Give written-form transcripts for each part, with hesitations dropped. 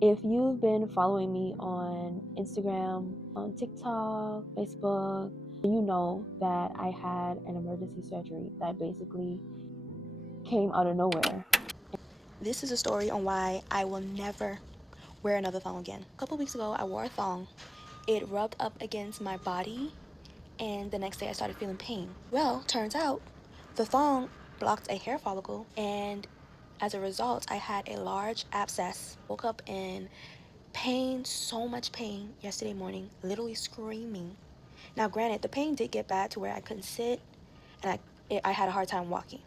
If you've been following me on Instagram, on TikTok, Facebook, you know that I had an emergency surgery that basically came out of nowhere. This is a story on why I will never wear another thong again. A couple weeks ago, I wore a thong. It rubbed up against my body, and the next day I started feeling pain. Well, turns out the thong blocked a hair follicle, and as a result, I had a large abscess. Woke up in pain, so much pain yesterday morning, literally screaming. Now, granted, the pain did get bad to where I couldn't sit, and I had a hard time walking.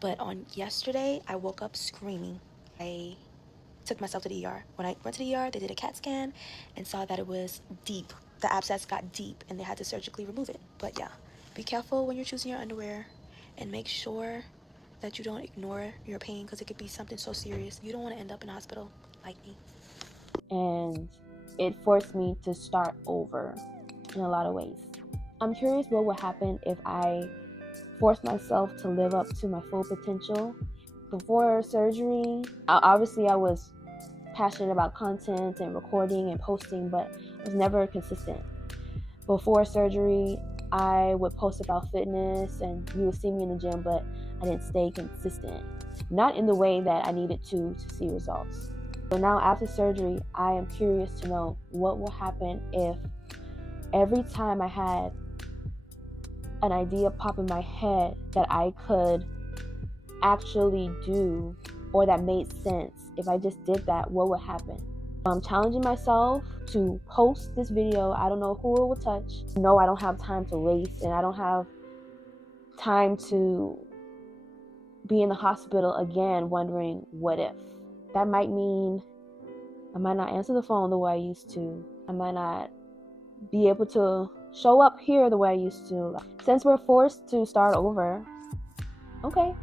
But on yesterday, I woke up screaming. I took myself to the ER. When I went to the ER, they did a CAT scan and saw that it was deep. The abscess got deep and they had to surgically remove it. But yeah, be careful when you're choosing your underwear and make sure that you don't ignore your pain because it could be something so serious. You don't want to end up in a hospital like me. And it forced me to start over in a lot of ways. I'm curious what would happen if I forced myself to live up to my full potential. Before surgery, obviously I was passionate about content and recording and posting, but I was never consistent. Before surgery, I would post about fitness and you would see me in the gym, but I didn't stay consistent. Not in the way that I needed to see results. So now after surgery, I am curious to know what will happen if every time I had an idea pop in my head that I could actually do or that made sense. If I just did that, what would happen? I'm challenging myself to post this video. I don't know who it will touch. No, I don't have time to waste, and I don't have time to be in the hospital again wondering what if. That might mean I might not answer the phone the way I used to. I might not be able to show up here the way I used to. Since we're forced to start over, okay,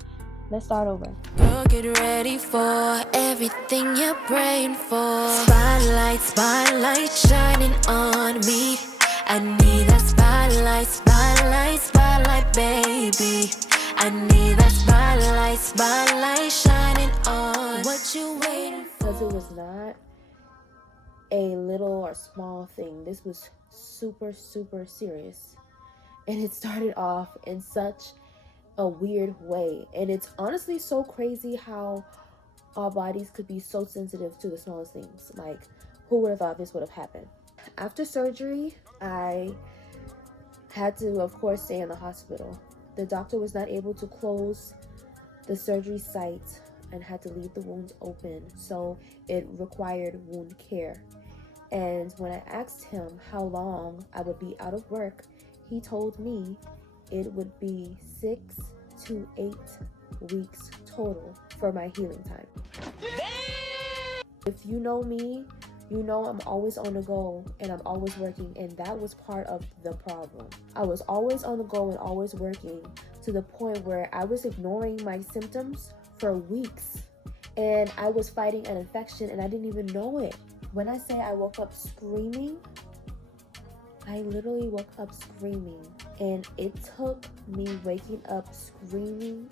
let's start over. Girl, get ready for everything you're praying for. Spotlight, spotlight shining on me. I need that spotlight, spotlight, spotlight, baby. I need that spotlight, spotlight shining on. What you waiting for? Because it was not a little or small thing. This was super, super serious. And it started off in such a weird way. And it's honestly so crazy how our bodies could be so sensitive to the smallest things. Like, who would have thought this would have happened? After surgery, I had to, of course, stay in the hospital. The doctor was not able to close the surgery site and had to leave the wounds open, so it required wound care. And when I asked him how long I would be out of work, he told me it would be 6 to 8 weeks total for my healing time. If you know me, you know I'm always on the go and I'm always working, and that was part of the problem. I was always on the go and always working to the point where I was ignoring my symptoms for weeks, and I was fighting an infection and I didn't even know it. When I say I woke up screaming, I literally woke up screaming, and it took me waking up screaming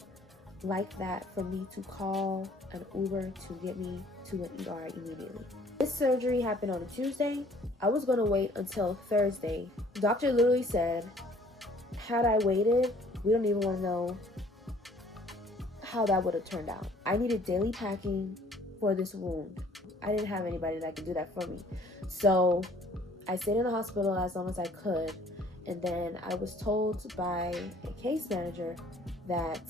like that for me to call an Uber to get me to an ER immediately. This surgery happened on a Tuesday. I was going to wait until Thursday. The doctor literally said, had I waited, we don't even want to know how that would have turned out. I needed daily packing for this wound. I didn't have anybody that could do that for me. So I stayed in the hospital as long as I could. And then I was told by a case manager that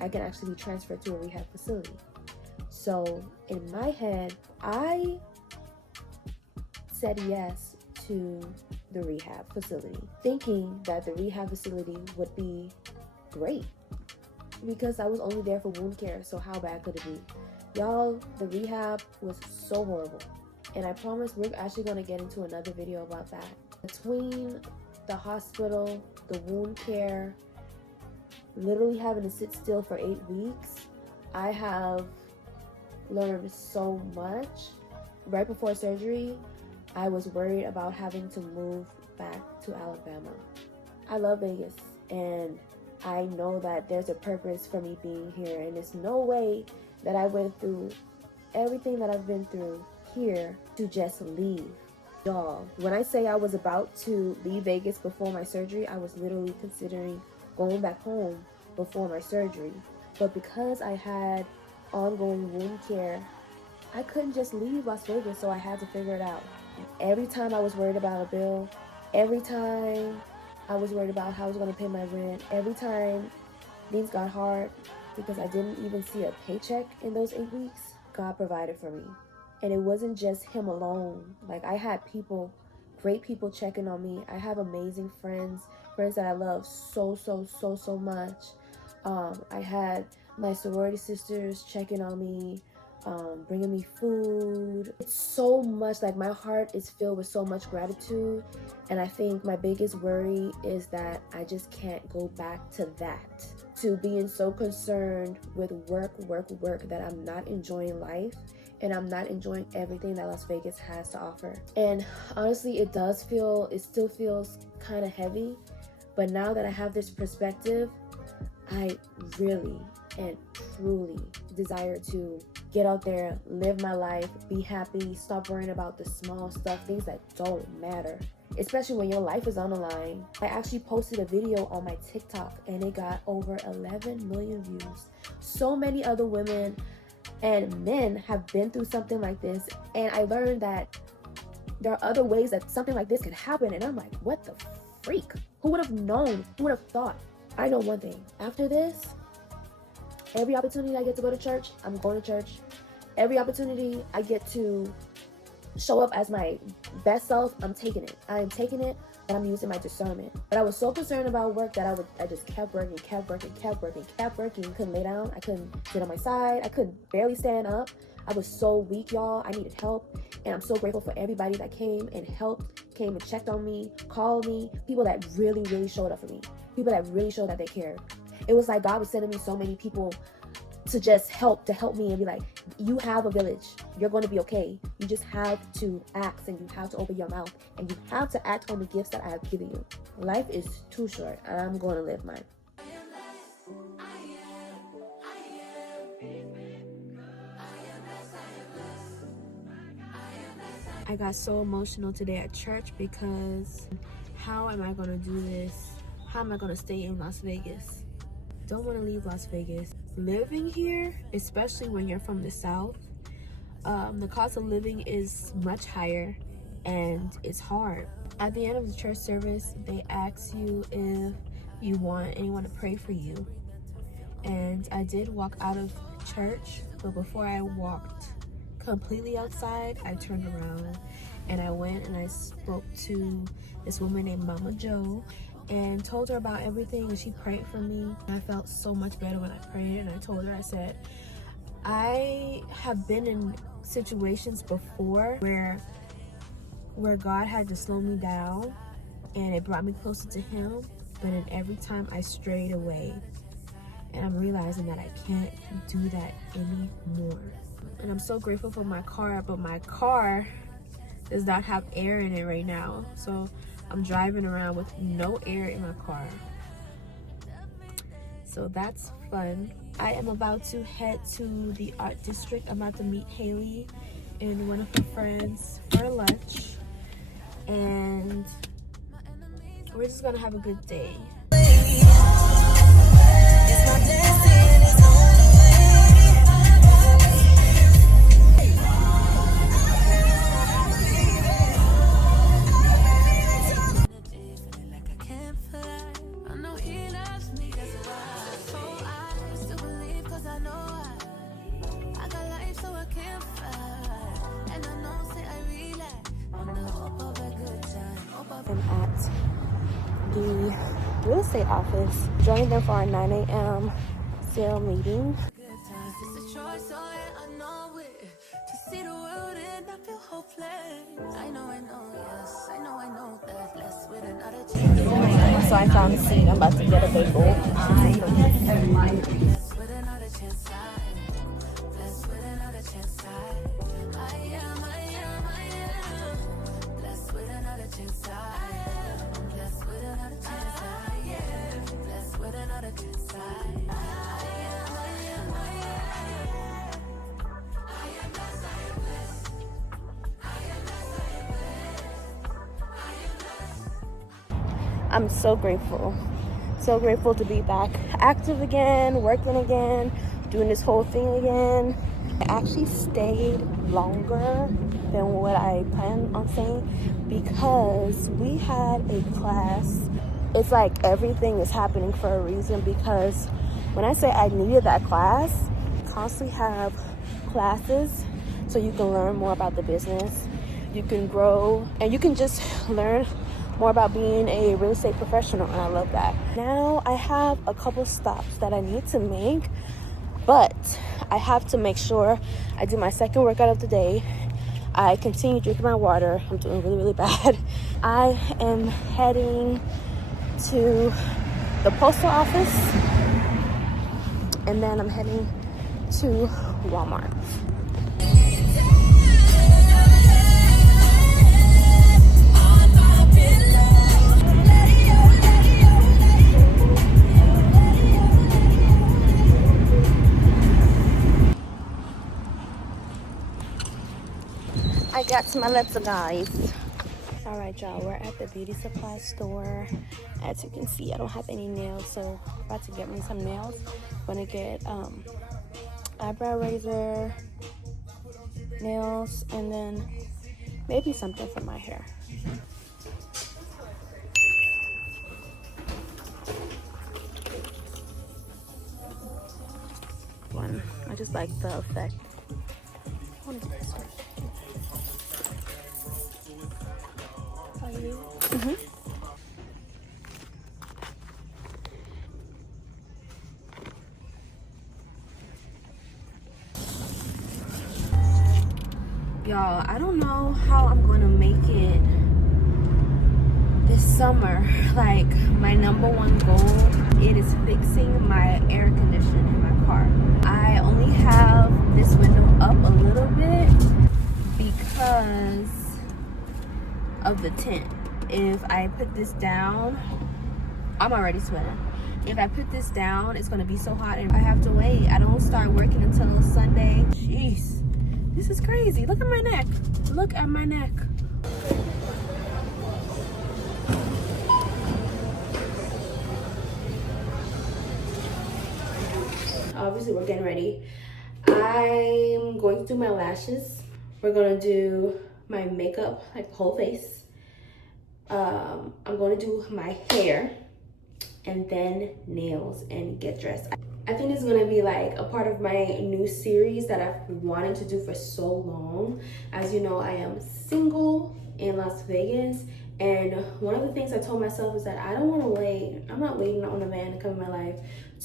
I can actually be transferred to a rehab facility. So in my head, I said yes to the rehab facility, thinking that the rehab facility would be great because I was only there for wound care. So how bad could it be? Y'all, the rehab was so horrible. And I promise we're actually going to get into another video about that. Between the hospital, the wound care, literally having to sit still for 8 weeks, I have learned so much. Right before surgery, I was worried about having to move back to Alabama. I love Vegas, and I know that there's a purpose for me being here, and there's no way that I went through everything that I've been through here to just leave. Y'all, when I say I was about to leave Vegas before my surgery, I was literally considering going back home before my surgery. But because I had ongoing wound care, I couldn't just leave Las Vegas, so I had to figure it out. Every time I was worried about a bill, every time I was worried about how I was going to pay my rent, every time things got hard because I didn't even see a paycheck in those 8 weeks, God provided for me. And it wasn't just him alone. Like, I had people, great people checking on me. I have amazing friends that I love so much. I had my sorority sisters checking on me, bringing me food. It's so much, like, my heart is filled with so much gratitude. And I think my biggest worry is that I just can't go back to that, to being so concerned with work that I'm not enjoying life and I'm not enjoying everything that Las Vegas has to offer. And honestly, it still feels kind of heavy. But now that I have this perspective, I really and truly desire to get out there, live my life, be happy, stop worrying about the small stuff, things that don't matter, especially when your life is on the line. I actually posted a video on my TikTok and it got over 11 million views. So many other women and men have been through something like this, and I learned that there are other ways that something like this could happen, and I'm like, what the freak? Who would have known? Who would have thought? I know one thing. After this, every opportunity I get to go to church, I'm going to church. Every opportunity I get to show up as my best self, I'm taking it. I am taking it, but I'm using my discernment. But I was so concerned about work that I just kept working. Couldn't lay down. I couldn't sit on my side. I couldn't barely stand up. I was so weak, y'all. I needed help. And I'm so grateful for everybody that came and helped, came and checked on me, called me, people that really showed up for me, people that really showed that they cared. It was like God was sending me so many people to just help me and be like, you have a village. You're going to be okay. You just have to act, and you have to open your mouth, and you have to act on the gifts that I have given you. Life is too short, and I'm going to live mine. I got so emotional today at church because how am I going to do this? How am I going to stay in Las Vegas? Don't want to leave Las Vegas. Living here, especially when you're from the South, the cost of living is much higher and it's hard. At the end of the church service, they ask you if you want anyone to pray for you. And I did walk out of church, but before I walked completely outside, I turned around and I went and I spoke to this woman named Mama Joe and told her about everything, and she prayed for me. I felt so much better when I prayed, and I told her, I said, I have been in situations before where God had to slow me down and it brought me closer to him, but in every time I strayed away, and I'm realizing that I can't do that anymore. And I'm so grateful for my car, but my car does not have air in it right now, so I'm driving around with no air in my car. So that's fun. I am about to head to the art district. I'm about to meet Haley and one of her friends for lunch, and we're just gonna have a good day. I'm at the real estate office, joining them for our 9 a.m. sale meeting. So I found a seat. I'm about to get a bagel. I'm so grateful. So grateful to be back active again, working again, doing this whole thing again. I actually stayed longer than what I planned on staying because we had a class. It's like everything is happening for a reason, because when I say I needed that class, constantly have classes so you can learn more about the business, you can grow, and you can just learn more about being a real estate professional, and I love that. Now I have a couple stops that I need to make, but I have to make sure I do my second workout of the day. I continue drinking my water. I'm doing really, really bad. I am heading to the postal office, and then I'm heading to Walmart. I got to my letter, guys. All right, y'all, we're at the beauty supply store. As you can see, I don't have any nails, so I'm about to get me some nails. I'm gonna get eyebrow razor, nails, and then maybe something for my hair. I just like the effect. What is this one? Mm-hmm. Y'all, I don't know how I'm gonna make it this summer. Like, my number one goal, it is fixing my air conditioning in my car. I only have this window up a little bit because of the tint. If I put this down, I'm already sweating. If I put this down, it's gonna be so hot and I have to wait. I don't start working until Sunday. Jeez, this is crazy. Look at my neck. Look at my neck. Obviously, we're getting ready. I'm going to do my lashes. We're gonna do my makeup, like the whole face. I'm going to do my hair and then nails and get dressed. I think it's gonna be like a part of my new series that I've wanted to do for so long. As you know, I am single in Las Vegas, and one of the things I told myself is that I don't want to wait. I'm not waiting on a man to come in my life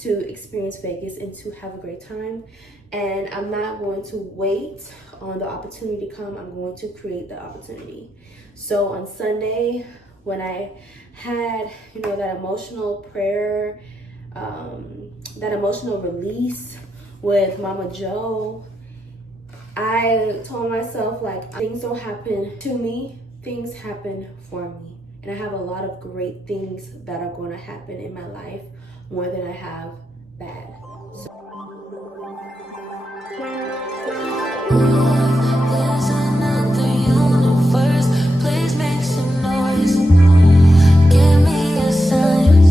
to experience Vegas and to have a great time. And I'm not going to wait on the opportunity to come. I'm going to create the opportunity. So on Sunday, when I had, that emotional prayer, that emotional release with Mama Joe, I told myself, like, things don't happen to me, things happen for me. And I have a lot of great things that are going to happen in my life, more than I have bad. There's another universe. Please make some noise. Give me a sign.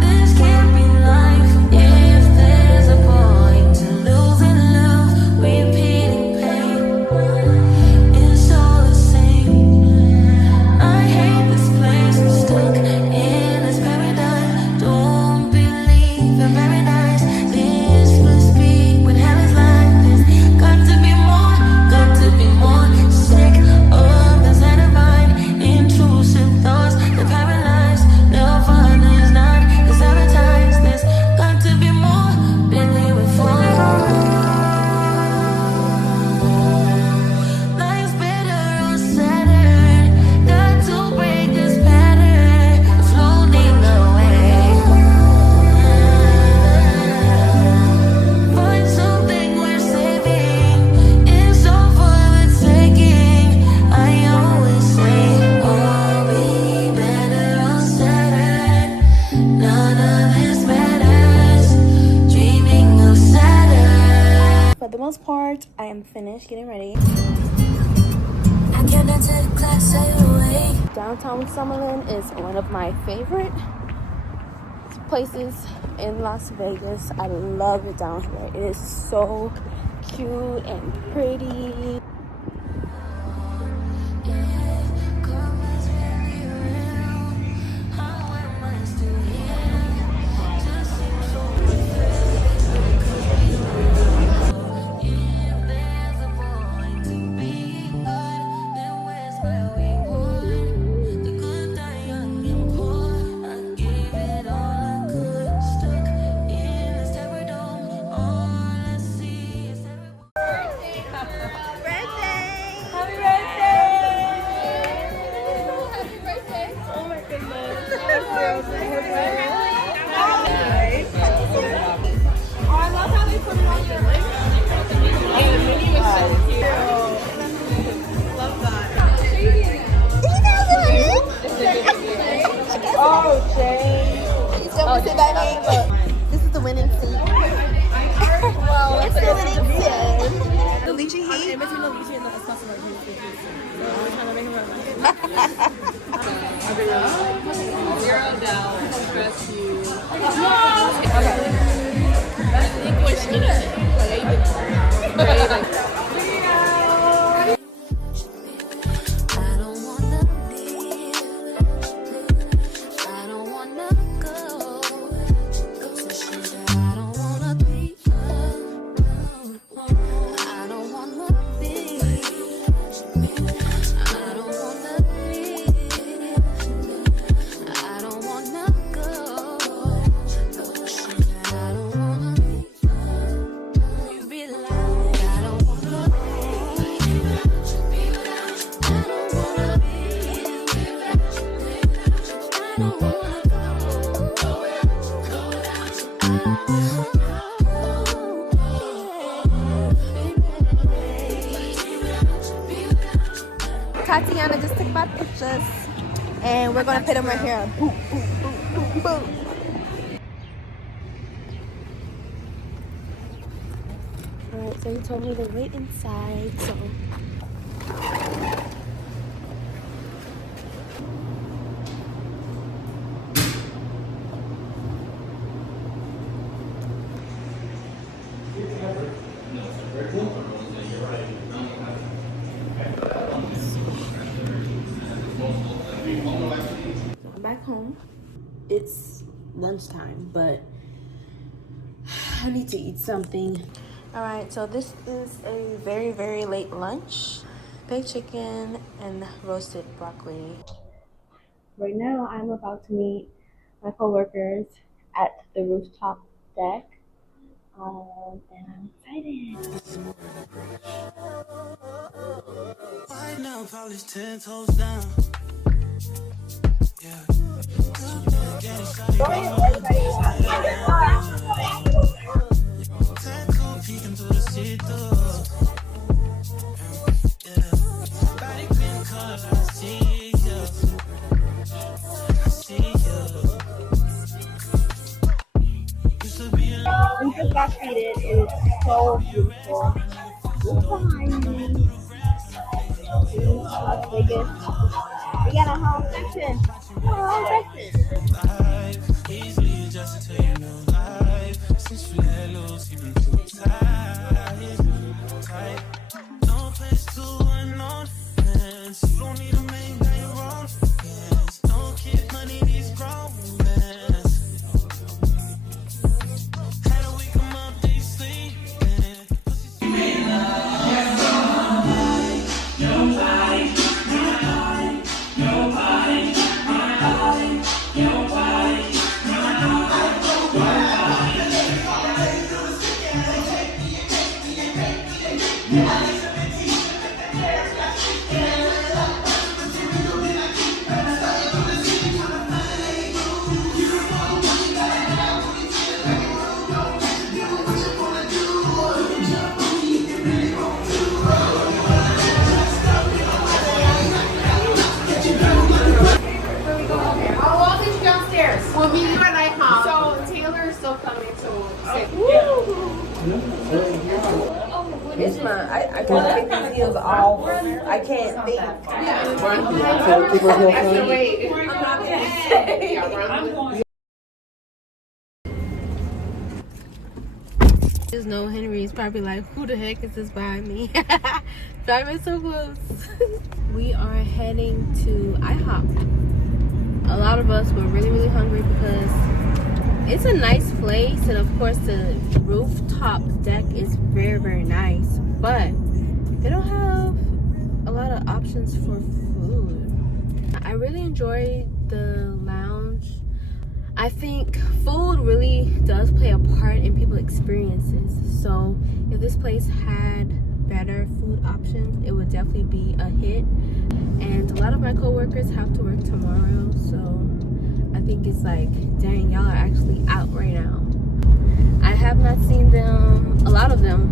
This can't be life. If there's a point to lose and lose, repeating pain, it's all the same. I hate this place. I'm stuck in this paradise. Don't believe in paradise. Downtown Summerlin is one of my favorite places in Las Vegas. I love it down here. It is so cute and pretty. Oh, Jing. Don't sit by me. This is the winning seat. Well, it's the winning seat. The lychee heat. In between the lychee and the espresso martini. So we're trying to make him run. Zero down. Trust you. I don't wanna leave. I don't wanna go. So she said, I don't wanna be. I don't wanna be. I don't wanna be. I don't wanna go. So she said, I don't wanna be. You be like, I don't wanna be. I don't wanna be. I don't wanna Tatiana just took my pictures, and we're gonna put them right here. Boop, boop, boop, boop, boop. Alright, so he told me to wait inside, so I'm back home. It's lunchtime, but I need to eat something. All right, so this is a very, very late lunch. Baked chicken and roasted broccoli. Right now, I'm about to meet my coworkers at the rooftop deck, and I'm excited. Right now, probably 10 toes down. Yeah. Tattoo peeking through the see-through. Yeah. Body green color, I see you. I see you. Used to be in We just got seated. It is so beautiful. Look behind me. See, Las Vegas. We got a home section. Home section. life, easily adjusted to your new life. Since you let loose, you've been too tight. No place to unknown friends. You don't need a main guy, your own friends. No kid, money, these grown men. Had a week, come up, they sleeping. I can't take these heels off. I can't think. Just know Henry is probably like, who the heck is this behind me? Driving so close. We are heading to IHOP. A lot of us were really hungry because it's a nice place, and of course the rooftop deck is very nice, but they don't have a lot of options for food. I really enjoy the lounge. I think food really does play a part in people's experiences. So if this place had better food options, it would definitely be a hit. And a lot of my coworkers have to work tomorrow, so I think it's like, dang, y'all are actually out right now. I have not seen them, a lot of them,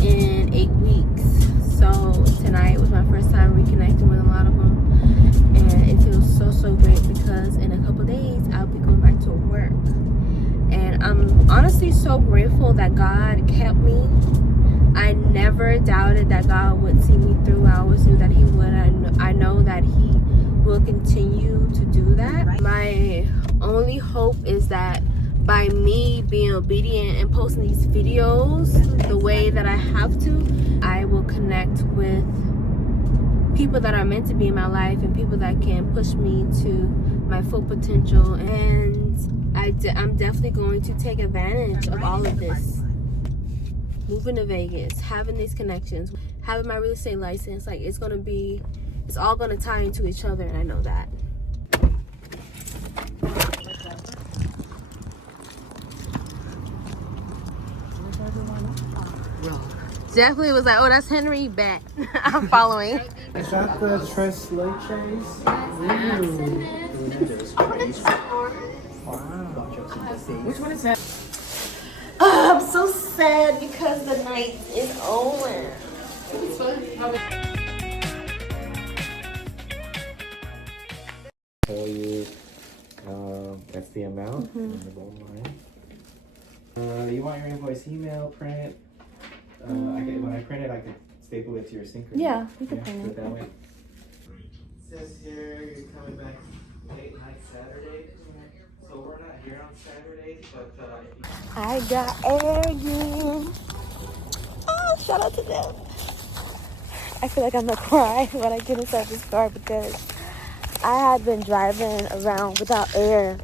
in 8 weeks. So tonight was my first time reconnecting with a lot of them. And it feels so great because in a couple days, I'll be going back to work. And I'm honestly so grateful that God kept me. I never doubted that God would see me through. I always knew that He would. I know that He will continue to do that. My only hope is that by me being obedient and posting these videos the way that I have to, I will connect with people that are meant to be in my life and people that can push me to my full potential. And I'm definitely going to take advantage of all of this. Moving to Vegas, having these connections, having my real estate license, like it's all gonna tie into each other, and I know that. Definitely was like, oh, that's Henry back. I'm following. Is that the Tres Leches? Wow. Which one is that? Oh, I'm so sad because the night is over. Tell you, that's the amount on the bottom line. You want your invoice email, print? When I print it, I can staple it to your sync. Yeah, you can print do it that way. It says here you're coming back late night Saturday, so we're not here on Saturdays, but I got air again. Oh, shout out to them. I feel like I'm gonna cry when I get inside this car because I had been driving around without air.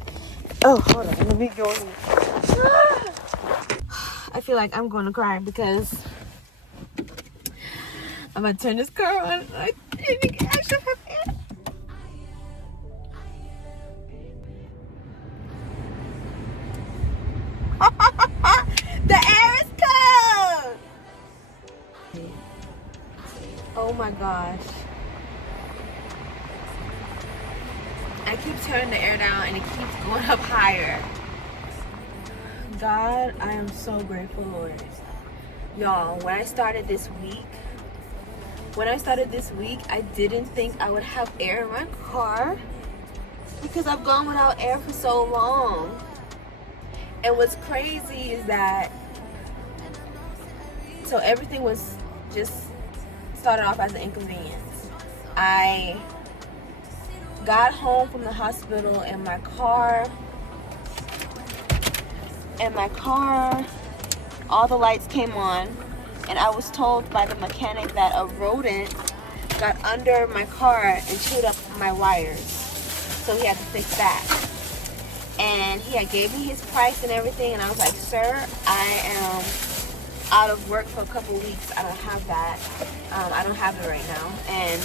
Oh, hold on, let me go in. I feel like I'm gonna cry because I'm gonna turn this car on. I should have air. The air is cold. Oh my gosh. I keep turning the air down and it keeps going up higher. God, I am so grateful, Lord. Y'all, when I started this week, I didn't think I would have air in my car because I've gone without air for so long. And what's crazy is that, so everything was just started off as an inconvenience. I got home from the hospital and my car, all the lights came on, and I was told by the mechanic that a rodent got under my car and chewed up my wires. So he had to fix that. And he had gave me his price and everything, and I was like, sir, I am out of work for a couple weeks. I don't have that. I don't have it right now. And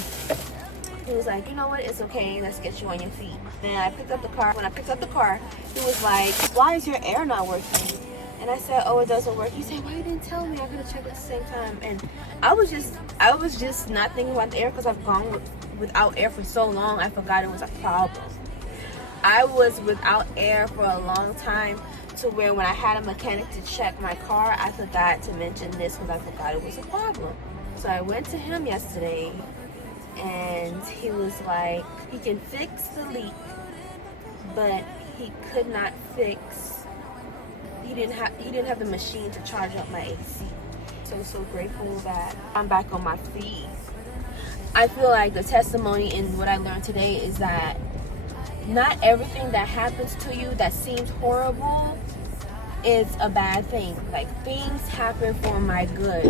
he was like, you know what, it's okay, let's get you on your feet. Then I picked up the car. When I picked up the car, he was like, why is your air not working? And I said, oh, it doesn't work. He said, why you didn't tell me? I could have checked at the same time. And I was just not thinking about the air because I've gone without air for so long. I forgot it was a problem. I was without air for a long time, to where when I had a mechanic to check my car, I forgot to mention this because I forgot it was a problem. So I went to him yesterday, and he was like, he can fix the leak, but he could not fix, he didn't have the machine to charge up my AC. So so grateful that I'm back on my feet. I feel like the testimony in what I learned today is that not everything that happens to you that seems horrible is a bad thing. Like, things happen for my good.